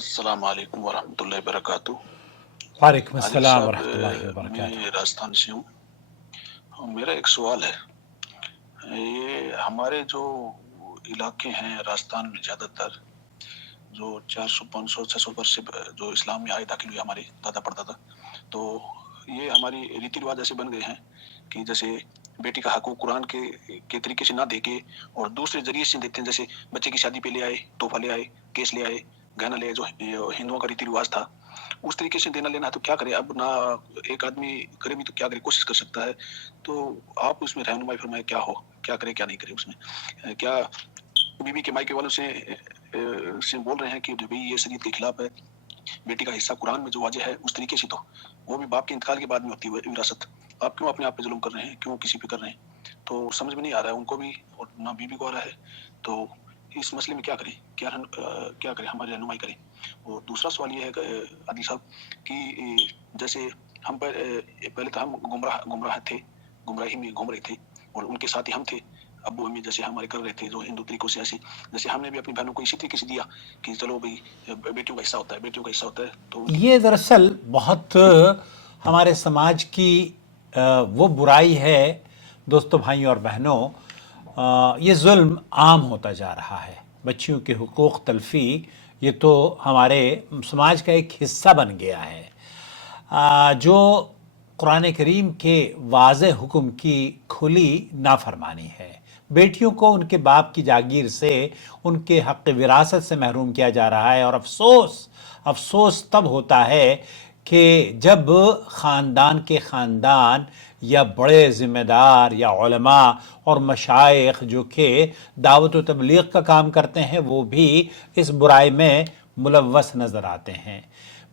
अस्सलाम वालेकुम वरहमतुल्लाहि वबरकातुह। वालेकुम आदिल अस्सलाम साहब, वरहमतुल्लाहि वबरकातुह। मैं राजस्थान से हूँ। मेरा एक सवाल है, ये हमारे जो इलाके हैं राजस्थान में ज़्यादातर जो 400 500 600 वर्ष से जो इस्लाम में आए दाखिल हुए हमारे दादा परदादा, तो ये हमारी रीति रिवाज ऐसे बन गए हैं कि जैसे बेटी का हक वो कुरान के तरीके से ना दे के और दूसरे जरिए से देते हैं। जैसे बच्चे की शादी पे ले आए, तोहफा ले आए, केस ले आए, गहना ले आए, जो हिंदुओं का रीति रिवाज था उस तरीके से देना लेना। तो क्या करे, अब ना एक आदमी करे भी तो क्या करे, कोशिश कर सकता है। तो आप उसमें रहनुमाई फरमाए, क्या हो, क्या करे क्या नहीं करे उसमें। क्या बीबी के मायके वालों से बोल रहे हैं कि भाई ये शरीयत के खिलाफ है, बेटी का हिस्सा कुरान में जो वाजे है उस तरीके से, तो वो भी बाप के इंतकाल के बाद में होती है विरासत। आप क्यों अपने आप पे जुल्म कर रहे हैं, क्यों किसी पे कर रहे हैं? तो समझ में नहीं आ रहा है उनको भी और ना बीबी को आ रहा है। तो इस मसले में क्या करें, क्या करें, हमारी रहनुमाई करें। और दूसरा सवाल ये है आदिल साहब कि जैसे हम पहले तो हम गुमराह थे, गुमराही में घूम रहे थे और उनके साथ ही हम थे। अबू अम्मी जैसे हमारे कर रहे थे जो हिंदू तरीकों से, ऐसे जैसे हमने भी अपनी बहनों को इसी तरीके से दिया कि चलो भाई बेटियों का हिस्सा होता है, बेटियों का हिस्सा होता है। तो ये दरअसल बहुत हमारे समाज की वो बुराई है दोस्तों, भाइयों और बहनों। ये जुल्म आम होता जा रहा है, बच्चियों के हुकूक तलफी ये तो हमारे समाज का एक हिस्सा बन गया है। जो कुरान करीम के वाज़े हुक्म की खुली नाफरमानी है। बेटियों को उनके बाप की जागीर से, उनके हक़ विरासत से महरूम किया जा रहा है। और अफसोस तब होता है कि जब ख़ानदान के ख़ानदान या बड़े ज़िम्मेदार या उलमा और मशाइख जो कि दावत व तबलीग का काम करते हैं वो भी इस बुराई में मुलव्वस नज़र आते हैं।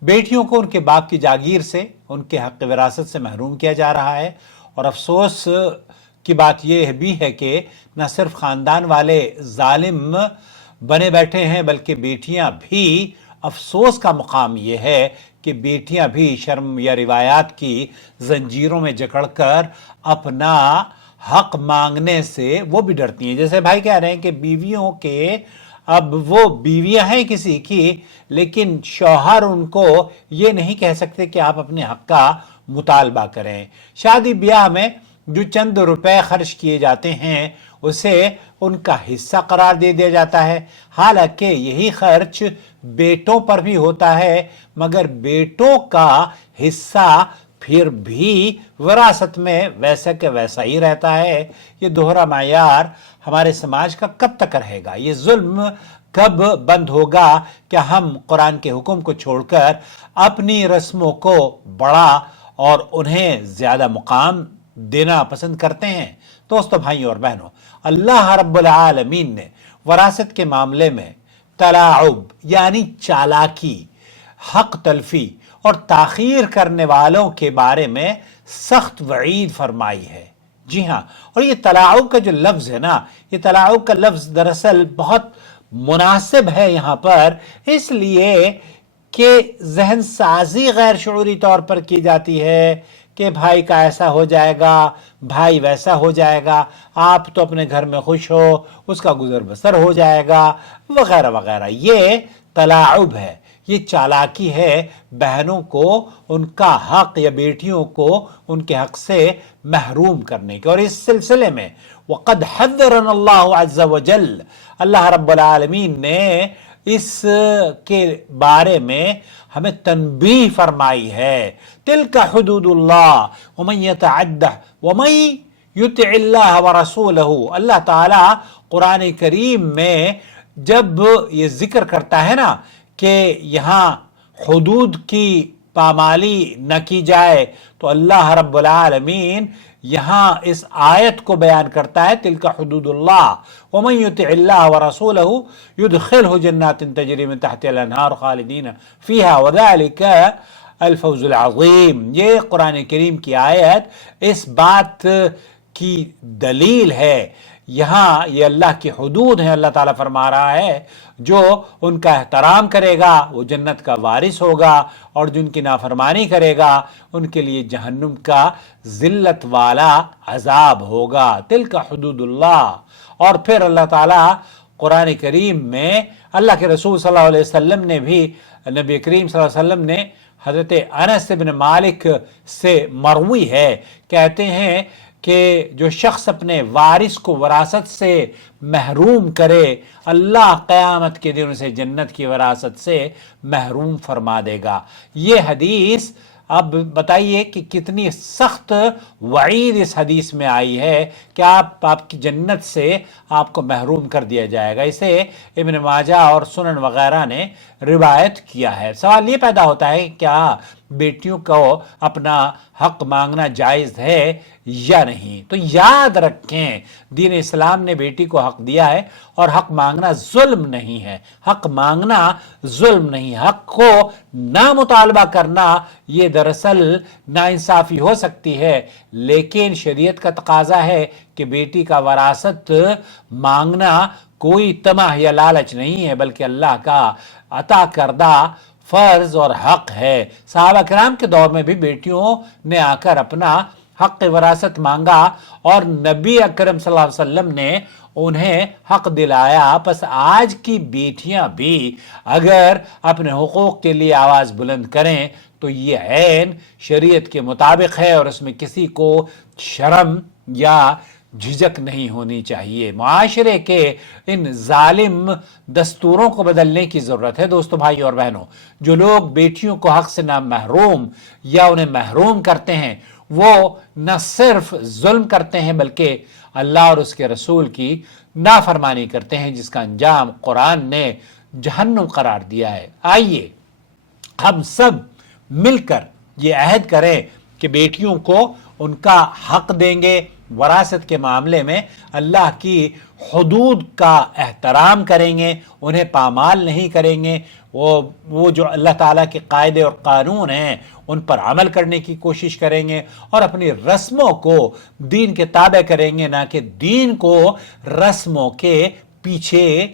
बेटियों को उनके बाप की जागीर से, उनके हक़ विरासत से महरूम किया जा रहा है। और अफसोस की बात यह भी है कि न सिर्फ ख़ानदान वाले जालिम बने बैठे हैं बल्कि बेटियां भी, अफसोस का मुकाम यह है कि बेटियां भी शर्म या रिवायात की जंजीरों में जकड़कर अपना हक मांगने से वो भी डरती हैं। जैसे भाई कह रहे हैं कि बीवियों के, अब वो बीवियां हैं किसी की, लेकिन शौहर उनको ये नहीं कह सकते कि आप अपने हक का मुतालबा करें। शादी ब्याह में जो चंद रुपए खर्च किए जाते हैं उसे उनका हिस्सा करार दे दिया जाता है। हालांकि यही खर्च बेटों पर भी होता है, मगर बेटों का हिस्सा फिर भी विरासत में वैसा के वैसा ही रहता है। ये दोहरा मायार हमारे समाज का कब तक रहेगा? ये जुल्म कब बंद होगा? क्या हम कुरान के हुक्म को छोड़कर अपनी रस्मों को बड़ा और उन्हें ज्यादा मुकाम देना पसंद करते हैं? दोस्तों, भाइयों और बहनों, अल्लाह रब्बुल आलमीन ने वरासत के मामले में तलाउब यानी चालाकी, हक तलफी और ताखीर करने वालों के बारे में सख्त वईद फरमाई है। जी हाँ, और ये तलाउब का जो लफ्ज़ है ना, ये तलाउब का लफ्ज़ दरअसल बहुत मुनासिब है यहाँ पर, इसलिए कि जहन साजी गैर शऊरी तौर पर की जाती है कि भाई का ऐसा हो जाएगा, भाई वैसा हो जाएगा, आप तो अपने घर में खुश हो, उसका गुजर बसर हो जाएगा, वगैरह वगैरह। ये तलाउब है, ये चालाकी है बहनों को उनका हक या बेटियों को उनके हक से महरूम करने की। और इस सिलसिले में वक़द हज़्ज़रना अल्लाहु अज़्ज़ व जल, अल्लाह रब्बुल आलमीन ने इस के बारे में हमें तनबीह फरमाई है। तिल्का हुदूदुल्लाह वमन यतअद्दा वमन युतिइल्लाह व रसूलहू। अल्लाह ताला कुरान करीम में जब ये जिक्र करता है ना कि यहाँ हुदूद की पामाली न की जाए, तो अल्लाह रब्बुल आलमीन यहाँ इस आयत को बयान करता है, तिल्का हुदूदुल्लाह वमन युतिइल्लाह व रसूलहू युदखिलहु जन्नातिन तजरी मिन तहतिहा अल-अनहार खालिदीन फीहा व ज़ालिका अल-फौज़ुल अज़ीम। ये कुरान करीम की आयत इस बात की दलील है। यहाँ ये अल्लाह की हुदूद है। अल्लाह ताला फरमा रहा है जो उनका एहतराम करेगा वो जन्नत का वारिस होगा, और जो उनकी नाफरमानी करेगा उनके लिए जहन्नुम का जिल्लत वाला अजाब होगा। तिल्का हुदूदुल्लाह। और फिर अल्लाह ताला قرآن کریم میں اللہ کے رسول صلی اللہ علیہ وسلم نے بھی، نبی کریم صلی اللہ علیہ وسلم نے حضرت انس بن مالک سے مروی ہے، کہتے ہیں کہ جو شخص اپنے وارث کو وراثت سے محروم کرے، اللہ قیامت کے دن اسے جنت کی وراثت سے محروم فرما دے گا۔ یہ حدیث، اب بتائیے کہ کتنی سخت وعید اس حدیث میں آئی ہے کہ آپ کی جنت سے آپ کو محروم کر دیا جائے گا۔ اسے ابن ماجہ اور سنن وغیرہ نے روایت کیا ہے۔ سوال یہ پیدا ہوتا ہے کہ کیا بیٹیوں کو اپنا حق مانگنا جائز ہے یا نہیں؟ تو یاد رکھیں، دین اسلام نے بیٹی کو حق دیا ہے، اور حق مانگنا ظلم نہیں ہے۔ حق مانگنا ظلم نہیں، حق کو نہ مطالبہ کرنا یہ دراصل ناانصافی ہو سکتی ہے، لیکن شریعت کا تقاضا ہے کہ بیٹی کا وراثت مانگنا کوئی طمع یا لالچ نہیں ہے، بلکہ اللہ کا عطا کردہ فرض اور حق ہے۔ صحابہ کرام کے دور میں بھی بیٹیوں نے آ کر اپنا حق وراثت مانگا، اور نبی اکرم صلی اللہ علیہ وسلم نے انہیں حق دلایا۔ پس آج کی بیٹیاں بھی اگر اپنے حقوق کے لیے آواز بلند کریں تو یہ عین شریعت کے مطابق ہے، اور اس میں کسی کو شرم یا جھجک نہیں ہونی چاہیے۔ معاشرے کے ان ظالم دستوروں کو بدلنے کی ضرورت ہے۔ دوستو، بھائی اور بہنوں، جو لوگ بیٹیوں کو حق سے نہ محروم یا انہیں محروم کرتے ہیں، وہ نہ صرف ظلم کرتے ہیں بلکہ اللہ اور اس کے رسول کی نافرمانی کرتے ہیں، جس کا انجام قرآن نے جہنم قرار دیا ہے۔ آئیے ہم سب مل کر یہ عہد کریں کہ بیٹیوں کو ان کا حق دیں گے، وراثت کے معاملے میں اللہ کی حدود کا احترام کریں گے، انہیں پامال نہیں کریں گے، وہ جو اللہ تعالیٰ کے قاعدے اور قانون ہیں ان پر عمل کرنے کی کوشش کریں گے، اور اپنی رسموں کو دین کے تابع کریں گے، نہ کہ دین کو رسموں کے پیچھے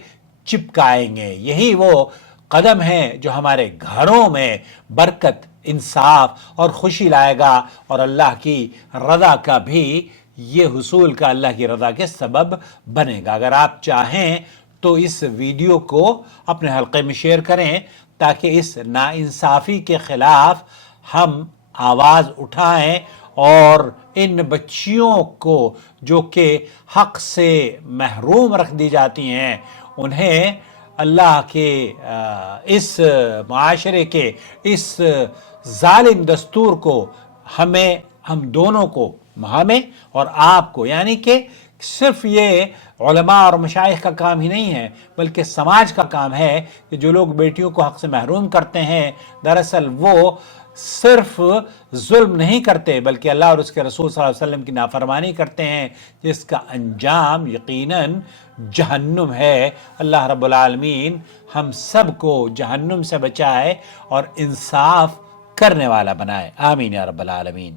چپکائیں گے۔ یہی وہ قدم ہے جو ہمارے گھروں میں برکت، انصاف اور خوشی لائے گا، اور اللہ کی رضا کا بھی یہ حصول کا اللہ کی رضا کے سبب بنے گا۔ اگر آپ چاہیں تو اس ویڈیو کو اپنے حلقے میں شیئر کریں تاکہ اس ناانصافی کے خلاف ہم آواز اٹھائیں، اور ان بچیوں کو جو کہ حق سے محروم رکھ دی جاتی ہیں، انہیں اللہ کے اس معاشرے کے اس ظالم دستور کو ہم دونوں کو، ہمیں اور آپ کو، یعنی کہ صرف یہ علماء اور مشائخ کا کام ہی نہیں ہے بلکہ سماج کا کام ہے کہ جو لوگ بیٹیوں کو حق سے محروم کرتے ہیں، دراصل وہ صرف ظلم نہیں کرتے بلکہ اللہ اور اس کے رسول صلی اللہ علیہ وسلم کی نافرمانی کرتے ہیں، جس کا انجام یقیناً جہنم ہے۔ اللہ رب العالمین ہم سب کو جہنم سے بچائے اور انصاف کرنے والا بنائے۔ آمین یا رب العالمین۔